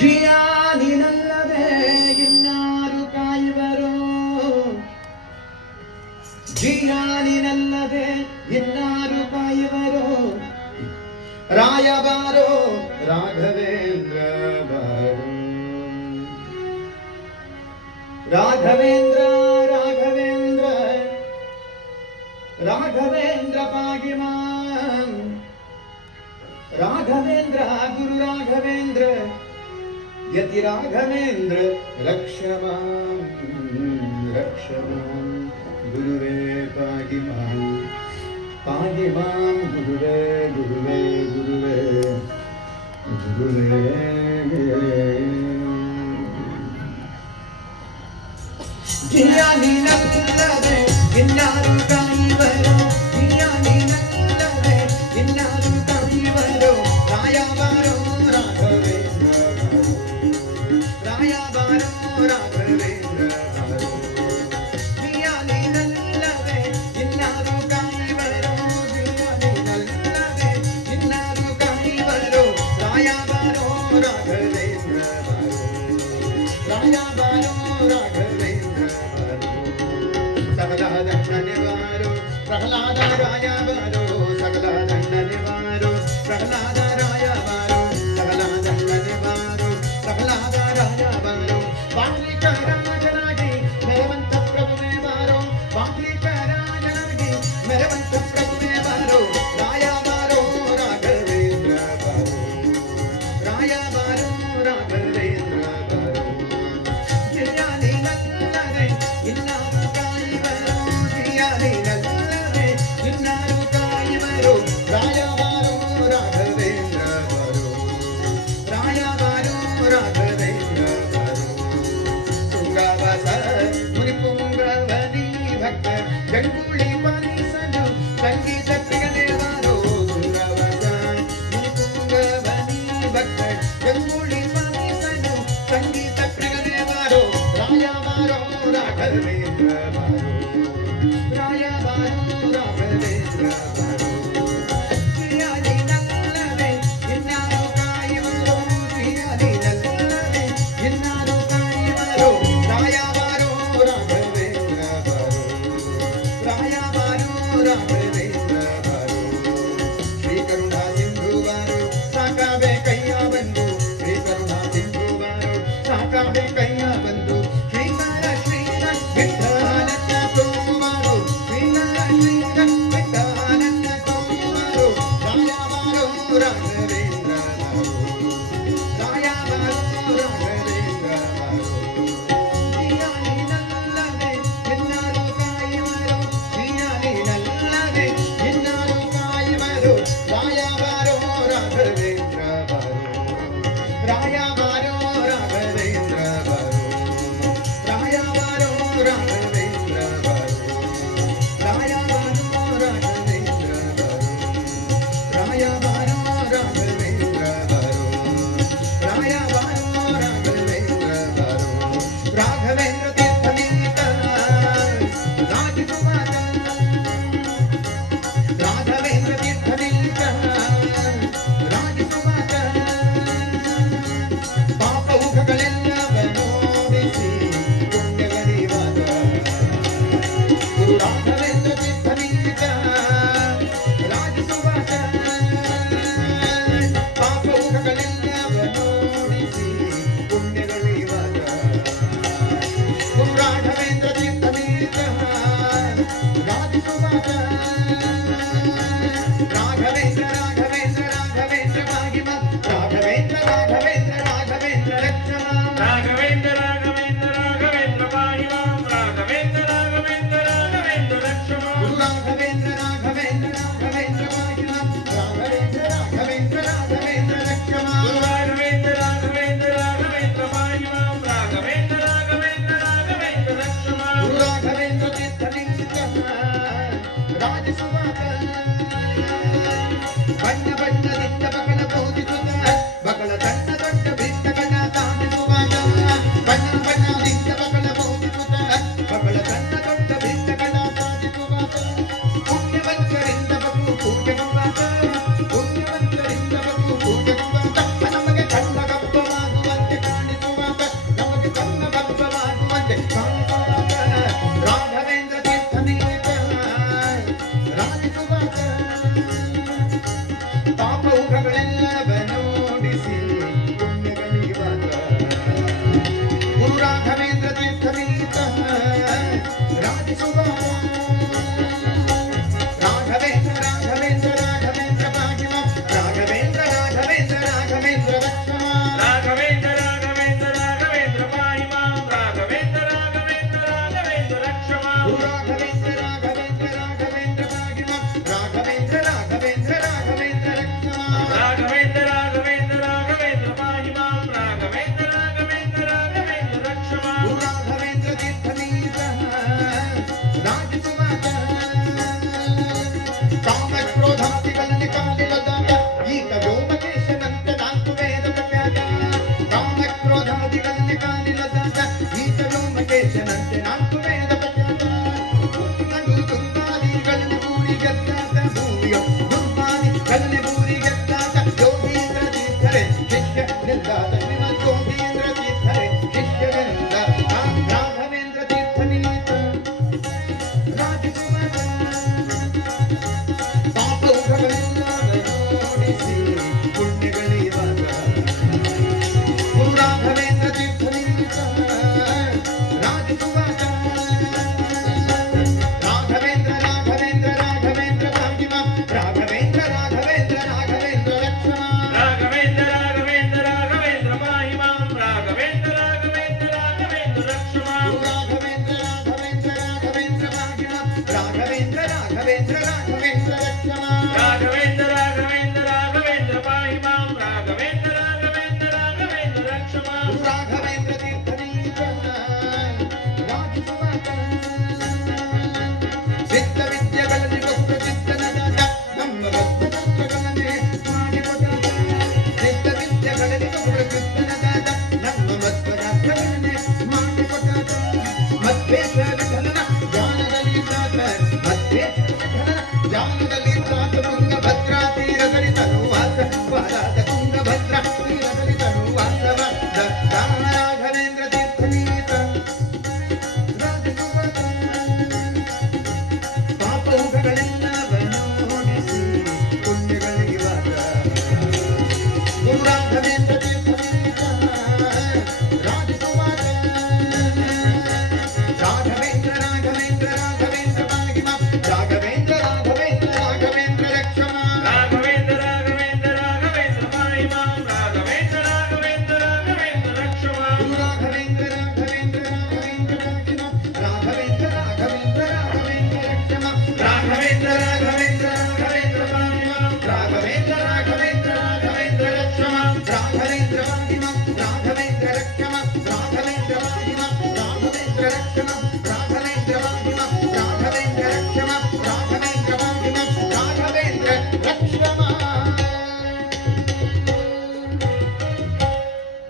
ಜಿಯಾನಿನಲ್ಲದೆ ಇನ್ನಾರು ಕಾಯುವರು, ಜಿಯಾನಿನಲ್ಲದೆ ಇನ್ನಾರು ಕಾಯುವರು. ರಾಯಬಾರೋ ರಾಘವೇಂದ್ರ ಬಾರೋ, ರಾಘವೇಂದ್ರ ರಾಘವೇಂದ್ರ ರಾಘವೇಂದ್ರ ಪಾಗಿ ಮಾಂ, ರಾಘವೇಂದ್ರ ಗುರು ರಾಘವೇಂದ್ರ ಯತಿ ರಾಘವೇಂದ್ರ ರಕ್ಷ ಮಾಂ, ರಕ್ಷ ಮಾಂ ಗುರುವೇ ಪಾಗಿ ಮಾಂ, ಪಾಗಿ ಮಾಂ ಗುರುವೇ ಗುರುವೇ ಗುರುವೇ ಗುರುವೇ. ಜಿಯಾನಿನಲ್ಲದೆ ಇನ್ನಾರು ಕಾಯುವರು, ಜಿಯಾನಿನಲ್ಲದೆ ಇನ್ನಾರು ಕಾಯುವರು. ರಾಯಬಾರೋ ರಾಘವೇಂದ್ರ ಬಾರೋ, ರಾಯಬಾರೋ ರಾಘವೇಂದ್ರ ಬಾರೋ. ಜಿಯಾನಿನಲ್ಲದೆ ಇನ್ನಾರು ಕಾಯುವರು, ಜಿಯಾನಿನಲ್ಲದೆ ಇನ್ನಾರು ಕಾಯುವರು. ರಾಯಬಾರೋ ರಾಘವೇಂದ್ರ ಬಾರೋ, ರಾಯಬಾರೋ ರಾಘವೇಂದ್ರ ಬಾರೋ. ಸಕಲ ದಂಡ ನಿವಾರೋ ಪ್ರಹ್ಲಾದ ರಾಯ ಬಾರೋ, ಸಕಲ ದಂಡ ನಿವಾರೋ ಪ್ರಹ್ಲಾದ ರಾಯ ಬಾರೋ, ಸಕಲ ದಂಡ ನಿವಾರೋ ಪ್ರಹ್ಲಾದ ರಾಯ ಬಾರೋ. ವಾಂಗ್ಲಿಕ ರಾಜನಾಗಿ ಮೆರವಂತ ಪ್ರಭುವೇ ಬಾರೋ, ವಾಂಗ್ಲಿಕ ರಾಜನಾಗಿ ಮೆರವಂತ ಪ್ರಭುವೇ ಬಾರೋ. ರಾಯ ಬಾರೋ ರಾಘವೇಂದ್ರ ಬಾರೋ, ರಾಯ ಬಾರೋ ರಾಘವೇಂದ್ರ ಬಾರೋ. ಜಿಯಾನಿನಲ್ಲದೆ ಇನ್ನಾರು ಕಾಯುವರು, ಜಿಯಾನಿನಲ್ಲದೆ ಇನ್ನಾರು ಕಾಯುವರು. ರಾಯ ಬಾರೋ ರಾಘವೇಂದ್ರ ಬಾರೋ, ರಾಯ ಬಾರೋ ರಾಘವೇಂದ್ರ ಬಾರೋ. ತುಂಗವಸ ಮುನಿಪುಂಗವನಿ ಭಕ್ತ ಗಂಗೂಳಿ ಪಾಲಿಸಲು ಸಂಗೀತ ಪ್ರಿಯನೇ ಬಾರೋ. ತುಂಗವಸ ಮುನಿಪುಂಗವನಿ ಭಕ್ತ ಗಂಗೂಳಿ ಪಾಲಿಸಲು ಸಂಗೀತ ಪ್ರಿಯನೇ ಬಾರೋ. ರಾಯ ಬಾರೋ ರಾಘವೇಂದ್ರ ಬಾರೋ, ರಾಯ ಬಾರೋ ರಾಘವೇಂದ್ರ ಬಾರೋ. ಜಿಯಾನಿನಲ್ಲದೆ ಇನ್ನಾರು ಕಾಯುವರು, ಜಿಯಾನಿನಲ್ಲದೆ ಇನ್ನಾರು ಕಾಯುವರು. ರಾಯ ಬಾರೋ ರಾಘವೇಂದ್ರ ಬಾರೋ, ರಾಯ ಬಾರೋ ರಾಘವೇಂದ್ರ ಬಾರೋ. ಶ್ರೀ ಕರುಣಾ ಸಿಂಧು ಬಾರೋ, ಸಾಕಾವೆ ಕೈಯ ಬಂದು, ಶ್ರೀ ಕರುಣಾ ಸಿಂಧು ಬಾರೋ, ಸಾಕಾವೆ ಕೈಯ ಬಂದು. ಶ್ರೀಕಾರ ಶ್ರೀರ ವಿಠ್ಠಲನ ತೋಮಾರೋ, ಶ್ರೀಕಾರ ಶ್ರೀರ ವಿಠ್ಠಲನ ತೋಮಾರೋ. ರಾಯ ಬಾರೋ ರಾಘವೇಂದ್ರ ಬಾರೋ, ರಾಯ ಬಾರೋ ರಾಘವೇಂದ್ರ ಬಾರೋ. ಜಿಯಾನಿನಲ್ಲದೆ ಇನ್ನಾರು ಕಾಯುವರು, ಜಿಯಾನಿನಲ್ಲದೆ ಇನ್ನಾರು ಕಾಯುವರು. ರಾಯ ಬಾರೋ ರಾಘವೇಂದ್ರ ಬಾರೋ, ರಾಯ ಬಾರೋ ರಾಘವೇಂದ್ರ ಬಾರೋ, ರಾಯ ಬಾರೋ ರಾಘವೇಂದ್ರ ಬಾರೋ, ರಾಯ ಬಾರೋ ರಾಘವೇಂದ್ರ ಬಾರೋ, ರಾಯ ಬಾರೋ ರಾಘವೇಂದ್ರ ಬಾರೋ, ರಾಯ ಬಾರೋ ರಾಘವೇಂದ್ರ ಬಾರೋ. ರಾಘವೇಂದ್ರ ತೀರ್ಥನೀತ ರಾಜಕುಮಾರ, ರಾಘವೇಂದ್ರ ತೀರ್ಥನೀತ ರಾಜಕುಮಾರ. ಪಾಪ ಊಹಗಳೆಲ್ಲವನ್ನೋಡಿಸಿ ಪುಣ್ಯಗಳಿವಾದ ಗುರು ರಾಘವೇಂದ್ರ ತೀರ್ಥನೀತ ರಾಜಸುವಾಸ. ಪಾಪ ಊಹಗಳೆಲ್ಲವನ್ನೋಡಿಸಿ ಪುಣ್ಯಗಳಿವಾದ ಗುರು ರಾಘವೇಂದ್ರ ತೀರ್ಥನೀತ ರಾಜಸುವಾಸ. ರಾಘವೇಂದ್ರ ರಾಘವೇಂದ್ರ ರಾಘವೇಂದ್ರ ಭಾಗಿಮ, ರಾಘವೇಂದ್ರ ರಾಘವೇಂದ್ರ ರಾಘವೇಂದ್ರ ರಕ್ಷಮ. ರಾಘವೇಂದ್ರ ರಾಘವೇಂದ್ರ ರಾಘವೇಂದ್ರ ಪಾಹಿ ಮಾಂ, ರಾಘವೇಂದ್ರ ರಾಘವೇಂದ್ರ ರಾಘವೇಂದ್ರ ರಕ್ಷಮ. ಗುರು ರಾಘವೇಂದ್ರ ರಾಘವೇಂದ್ರ ರಾಘವೇಂದ್ರ ಭಾಗಿಮ, ರಾಘವೇಂದ್ರ ರಾಘವೇಂದ್ರ ರಾಘವೇಂದ್ರ ರಕ್ಷಮ. ಗುರು ರಾಘವೇಂದ್ರ ರಾಘವೇಂದ್ರ ರಾಘವೇಂದ್ರ ಪಾಹಿ ಮಾಂ, ರಾಘವೇಂದ್ರ ರಾಘವೇಂದ್ರ ರಾಘವೇಂದ್ರ ರಕ್ಷಮ. ಗುರು ರಾಘವೇಂದ್ರ ತೀರ್ಥಲಿಂಗ ರಾಜಸುವಾಕ. ಬಣ್ಣ ಬಣ್ಣದಿಂದ ಬಗಳ ಬೋಧಿಸುತ್ತ ಬಗಳ ಸಣ್ಣ ದೊಡ್ಡ ಬಿಂದಗಳ ತಾಂಡಿಸುವಾಗ. ಬಣ್ಣ ಬಣ್ಣದಿಂದ ಬಗಳ ಬೋಧಿಸುತ್ತ ಬಗಳ ಸಣ್ಣ ದೊಡ್ಡ ಬಿಂದಗಳ ಸಾಧಿಸುವಾಗ. ಪುಣ್ಯವಂತರಿಂದ ಬಹು ಪೂಜೆಗುವಾಗ, ಪುಣ್ಯವಂತರಿಂದ ಬಹು ಪೂಜೆಗುವಾಗ. ನಮಗೆ ಕಣ್ಣಗಪ್ಪವಾಗುವಂತೆ ರಕ್ಷಕನೇ